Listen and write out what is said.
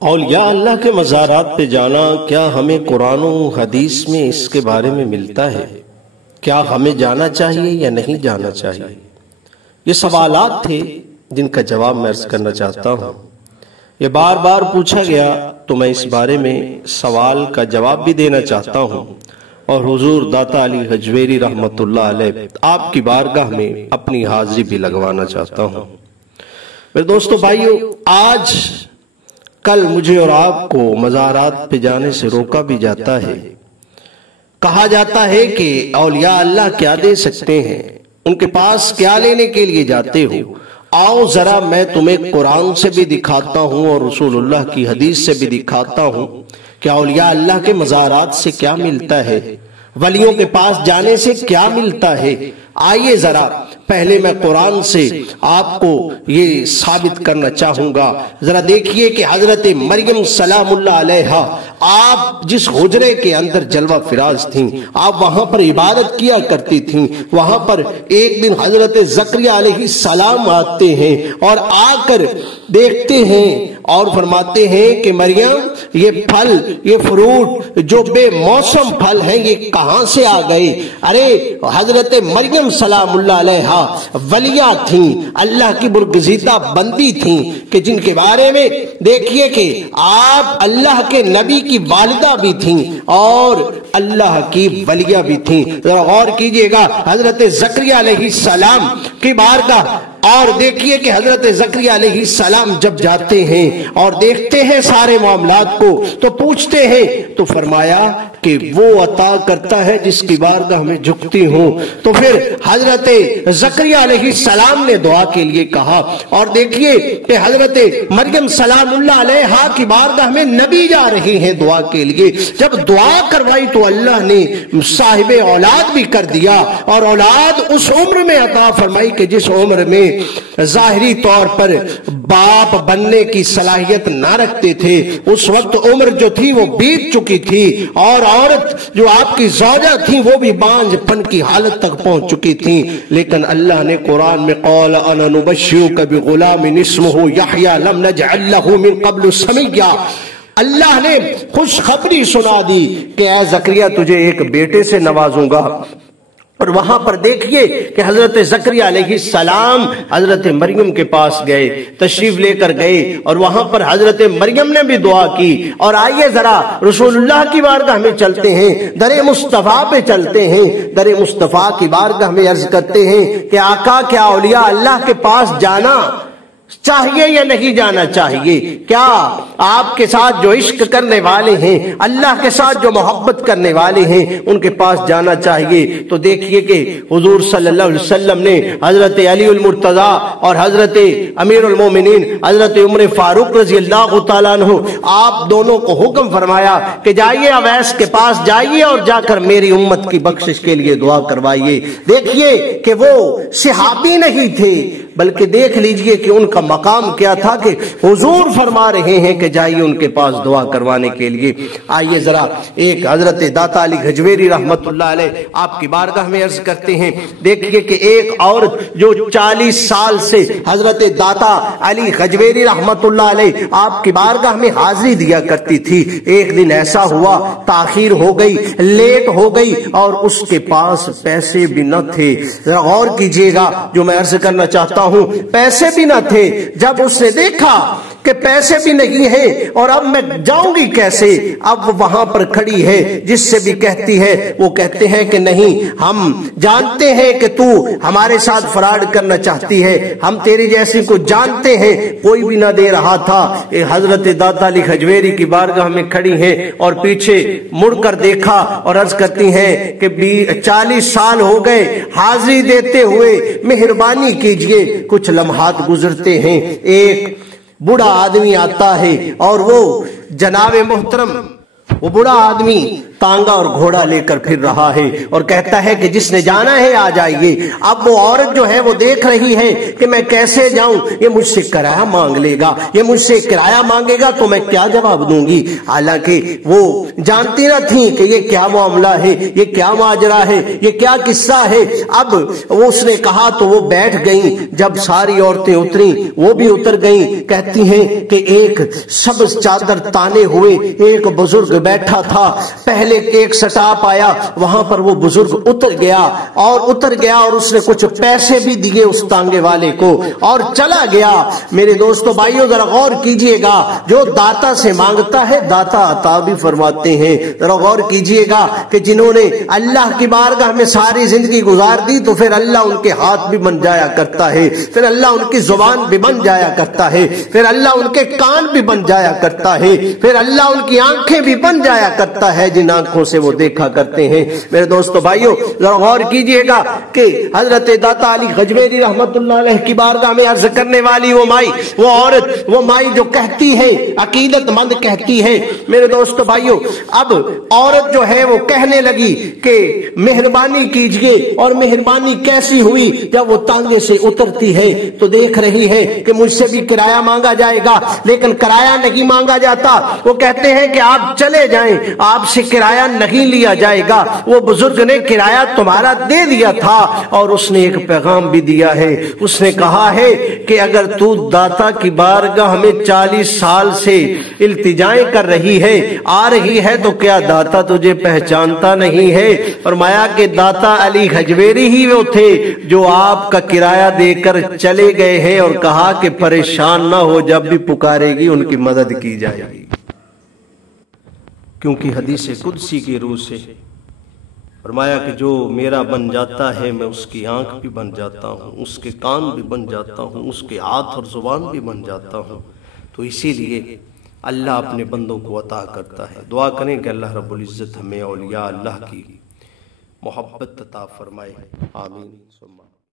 اولیاء اللہ کے مزارات پہ جانا کیا ہمیں قرآن و حدیث میں اس کے بارے میں ملتا ہے؟ کیا ہمیں جانا چاہیے یا نہیں جانا چاہیے؟ یہ سوالات تھے جن کا جواب میں عرض کرنا چاہتا ہوں۔ یہ بار بار پوچھا گیا تو میں اس بارے میں سوال کا جواب بھی دینا چاہتا ہوں، اور حضور داتا علی حجویری رحمت اللہ علیہ آپ کی بارگاہ میں اپنی حاضری بھی لگوانا چاہتا ہوں۔ میرے دوستو بھائیو، آج کل مجھے اور آپ کو مزارات پہ جانے سے روکا بھی جاتا ہے۔ کہا جاتا ہے کہ اولیاء اللہ کیا دے سکتے ہیں، ان کے پاس کیا لینے کے لیے جاتے ہو؟ آؤ ذرا میں تمہیں قرآن سے بھی دکھاتا ہوں اور رسول اللہ کی حدیث سے بھی دکھاتا ہوں کہ اولیاء اللہ کے مزارات سے کیا ملتا ہے، ولیوں کے پاس جانے سے کیا ملتا ہے۔ آئیے ذرا پہلے میں قرآن سے آپ کو یہ ثابت کرنا چاہوں گا۔ ذرا دیکھیے کہ حضرت مریم سلام اللہ علیہا آپ جس حجرے کے اندر جلوہ فراز تھیں، آپ وہاں پر عبادت کیا کرتی تھیں، وہاں پر ایک دن حضرت زکریا علیہ السلام آتے ہیں اور آ کر دیکھتے ہیں اور فرماتے ہیں کہ مریم یہ پھل، یہ فروٹ جو بے موسم پھل ہیں یہ کہاں سے آ گئے؟ ارے حضرت مریم سلام اللہ علیہا ولیہ تھیں، اللہ کی برگزیدہ بندی تھیں، کہ جن کے بارے میں دیکھیے کہ آپ اللہ کے نبی کی والدہ بھی تھیں اور اللہ کی ولیہ بھی تھیں۔ غور کیجئے گا حضرت زکریا علیہ السلام کی بارگاہ، اور دیکھیے کہ حضرت زکریا علیہ السلام جب جاتے ہیں اور دیکھتے ہیں سارے معاملات کو تو پوچھتے ہیں، تو فرمایا کہ وہ عطا کرتا ہے جس کی بارگاہ میں جھکتی ہوں۔ تو پھر حضرت زکریا علیہ السلام نے دعا کے لیے کہا، اور دیکھیے کہ حضرت مریم سلام اللہ علیہا کی بارگاہ میں نبی جا رہے ہیں دعا کے لیے۔ جب دعا کروائی تو اللہ نے صاحب اولاد بھی کر دیا، اور اولاد اس عمر میں عطا فرمائی کہ جس عمر میں ظاہری طور پر باپ بننے کی صلاحیت نہ رکھتے تھے، اس وقت عمر جو تھی وہ بیت چکی تھی، اور عورت جو آپ کی زوجہ تھی وہ بھی بانجھ پن کی حالت تک پہنچ چکی تھی۔ لیکن اللہ نے قرآن میں قال انا نبشرک بغلام اسمہ یحییٰ لم نجعل لہ من قبل سمیہ، اللہ نے خوشخبری سنا دی کہ اے زکریا تجھے ایک بیٹے سے نوازوں گا۔ اور وہاں پر دیکھیے کہ حضرت زکریا علیہ السلام حضرت مریم کے پاس گئے، تشریف لے کر گئے، اور وہاں پر حضرت مریم نے بھی دعا کی۔ اور آئیے ذرا رسول اللہ کی بارگاہ میں چلتے ہیں، در مصطفیٰ پہ چلتے ہیں، در مصطفیٰ کی بارگاہ میں عرض کرتے ہیں کہ آقا کیا اولیاء اللہ کے پاس جانا چاہیے یا نہیں جانا چاہیے؟ کیا آپ کے ساتھ جو عشق کرنے والے ہیں، اللہ کے ساتھ جو محبت کرنے والے ہیں، ان کے پاس جانا چاہیے؟ تو دیکھیے کہ حضور صلی اللہ علیہ وسلم نے حضرت علی المرتضیٰ اور حضرت امیر المومنین حضرت عمر فاروق رضی اللہ تعالیٰ عنہ آپ دونوں کو حکم فرمایا کہ جائیے اویس کے پاس جائیے اور جا کر میری امت کی بخشش کے لیے دعا کروائیے۔ دیکھیے کہ وہ صحابی نہیں تھے، بلکہ دیکھ لیجئے کہ ان کا مقام کیا تھا کہ حضور فرما رہے ہیں کہ جائیے ان کے پاس دعا کروانے کے لیے۔ آئیے ذرا ایک حضرت داتا علی حجویری رحمت اللہ علیہ آپ کی بارگاہ میں عرض کرتے ہیں، دیکھیے کہ ایک عورت جو 40 سال سے حضرت داتا علی حجویری رحمت اللہ علیہ آپ کی بارگاہ میں حاضری دیا کرتی تھی، ایک دن ایسا ہوا تاخیر ہو گئی، لیٹ ہو گئی، اور اس کے پاس پیسے بھی نہ تھے۔ غور کیجئے گا جو میں عرض کرنا چاہتا ہوں، پیسے بھی نہ تھے۔ جب اس نے دیکھا کہ پیسے بھی نہیں ہیں اور اب میں جاؤں گی کیسے، اب وہاں پر کھڑی ہے، جس سے بھی کہتی ہے وہ کہتے ہیں کہ نہیں، ہم جانتے ہیں کہ تو ہمارے ساتھ فراڈ کرنا چاہتی ہے، ہم تیری جیسی کو جانتے ہیں۔ کوئی بھی نہ دے رہا تھا۔ حضرت داتا علی حجویری کی بارگاہ میں کھڑی ہیں اور پیچھے مڑ کر دیکھا اور عرض کرتی ہیں کہ 40 سال ہو گئے حاضری دیتے ہوئے، مہربانی کیجئے۔ کچھ لمحات گزرتے ہیں، ایک بوڑھا آدمی آتا ہے اور وہ جناب محترم وہ بڑا آدمی تانگا اور گھوڑا لے کر پھر رہا ہے اور کہتا ہے کہ جس نے جانا ہے آ جائیے۔ اب وہ عورت جو ہے وہ دیکھ رہی ہے کہ میں کیسے جاؤں، یہ مجھ سے کرایہ مانگ لے گا، یہ مجھ سے کرایہ مانگے گا تو میں کیا جواب دوں گی۔ حالانکہ وہ جانتی نہ تھی کہ یہ کیا معاملہ ہے، یہ کیا ماجرا ہے، یہ کیا قصہ ہے۔ اب وہ اس نے کہا تو وہ بیٹھ گئیں۔ جب ساری عورتیں اتریں وہ بھی اتر گئیں۔ کہتی ہیں کہ ایک سبز چادر تانے ہوئے ایک بزرگ بیٹھا تھا، پہلے ایک سٹاپ آیا، وہاں پر وہ بزرگ اتر گیا اور اس نے کچھ پیسے بھی دیے اس تانگے والے کو اور چلا گیا۔ میرے دوستو بھائیو ذرا غور کیجئے گا، جو داتا سے مانگتا ہے داتا عطا بھی فرماتے ہیں۔ ذرا غور کیجئے گا کہ جنہوں نے اللہ کی بارگاہ میں ساری زندگی گزار دی تو پھر اللہ ان کے ہاتھ بھی بن جایا کرتا ہے، پھر اللہ ان کی زبان بھی بن جایا کرتا ہے، پھر اللہ ان کے کان بھی بن جایا کرتا ہے، پھر اللہ ان کی آنکھیں بھی بن جایا کرتا ہے جن آنکھوں سے وہ دیکھا کرتے ہیں۔ میرے دوستو بھائیو ذرا غور کیجئے گا کہ حضرت داتا علی غجویری رحمت اللہ علیہ کی بارگاہ میں عرض کرنے والی وہ مائی، وہ عورت، وہ مائی جو کہتی ہے، عقیدت مند کہتی ہے، میرے دوستو بھائیو اب عورت جو ہے وہ کہنے لگی کہ مہربانی کیجئے، اور مہربانی کیسی ہوئی؟ جب وہ تانگے سے اترتی ہے تو دیکھ رہی ہے کہ مجھ سے بھی کرایہ مانگا جائے گا، لیکن کرایہ نہیں مانگا جاتا۔ وہ کہتے ہیں کہ آپ چلے جائیں، آپ سے کرایہ نہیں لیا جائے گا۔ وہ بزرگ نے کرایہ تمہارا دے دیا تھا اور اس نے ایک پیغام بھی دیا ہے، اس نے کہا ہے کہ اگر تو داتا کی بارگاہ میں 40 سال سے التجائیں کر رہی ہے، آ رہی ہے، تو کیا داتا تجھے پہچانتا نہیں ہے؟ فرمایا کہ داتا علی غجویری ہی وہ تھے جو آپ کا کرایہ دے کر چلے گئے ہیں اور کہا کہ پریشان نہ ہو، جب بھی پکارے گی ان کی مدد کی جائے گی۔ کیونکہ حدیث قدسی کی روح سے فرمایا کہ جو میرا بن جاتا ہے میں اس کی آنکھ بھی بن جاتا ہوں، اس کے کان بھی بن جاتا ہوں، اس کے ہاتھ اور زبان بھی بن جاتا ہوں۔ تو اسی لیے اللہ اپنے بندوں کو عطا کرتا ہے۔ دعا کریں کہ اللہ رب العزت ہمیں اولیاء اللہ کی محبت عطا فرمائے، آمین۔